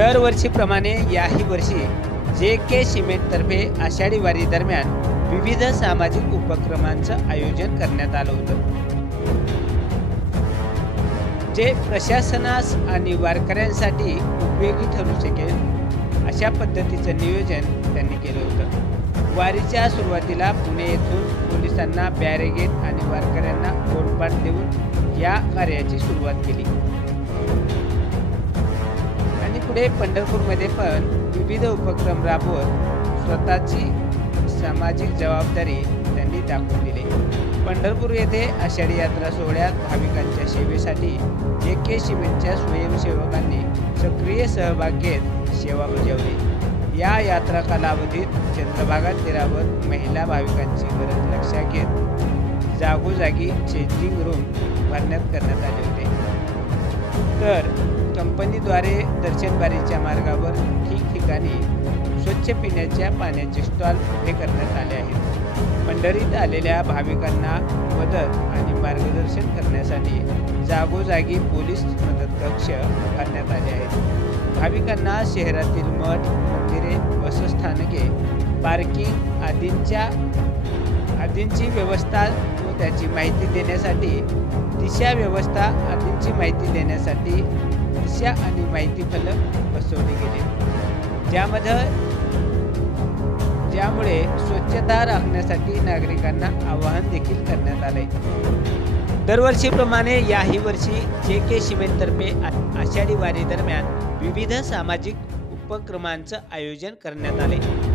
दरवर्षीप्रमाणे याही वर्षी जे के सिमेंटतर्फे आषाढी वारी दरम्यान विविध सामाजिक उपक्रमांचं आयोजन करण्यात आलं होतं. जे प्रशासनास आणि वारकऱ्यांसाठी उपयोगी ठरू शकेल अशा पद्धतीचं नियोजन त्यांनी केलं होतं. वारीच्या सुरुवातीला पुणे येथून पोलिसांना बॅरेगेट आणि वारकऱ्यांना गोडपाट देऊन या कार्याची सुरुवात केली. पुढे पंढरपूरमध्ये पण विविध उपक्रम राबवत स्वतःची सामाजिक जबाबदारी त्यांनी दाखवून दिली. पंढरपूर येथे आषाढी यात्रा सोहळ्यात भाविकांच्या सेवेसाठी जे के शिबिरच्या स्वयंसेवकांनी सक्रिय सहभाग घेत सेवा बजावली. या यात्रा कालावधीत चंद्रभागा तीरावर महिला भाविकांची गरज लक्षात घेत जागोजागी चेंजिंग रूम बांधण्यात करण्यात आले होते. तर कंपनीद्वारे दर्शनबारीच्या मार्गावर ठिकठिकाणी स्वच्छ पिण्याच्या पाण्याचे स्टॉल उभे करण्यात आले आहेत. पंढरीत आलेल्या भाविकांना मदत आणि मार्गदर्शन करण्यासाठी जागोजागी पोलीस मदत कक्ष उभारण्यात आले आहेत. भाविकांना शहरातील मठ मंदिरे बसस्थानके पार्किंग आदींच्या आदींची व्यवस्था त्याची माहिती देण्यासाठी दिशा व्यवस्था आदींची माहिती देण्यासाठी दिशा आणि माहिती फलक बसवले गेले. ज्यामध्ये ज्यामुळे स्वच्छता राखण्यासाठी नागरिकांना आवाहन देखील करण्यात आले. दरवर्षीप्रमाणे याही वर्षी जे के सिमेंटतर्फे आषाढी वारी दरम्यान विविध सामाजिक उपक्रमांचं आयोजन करण्यात आले.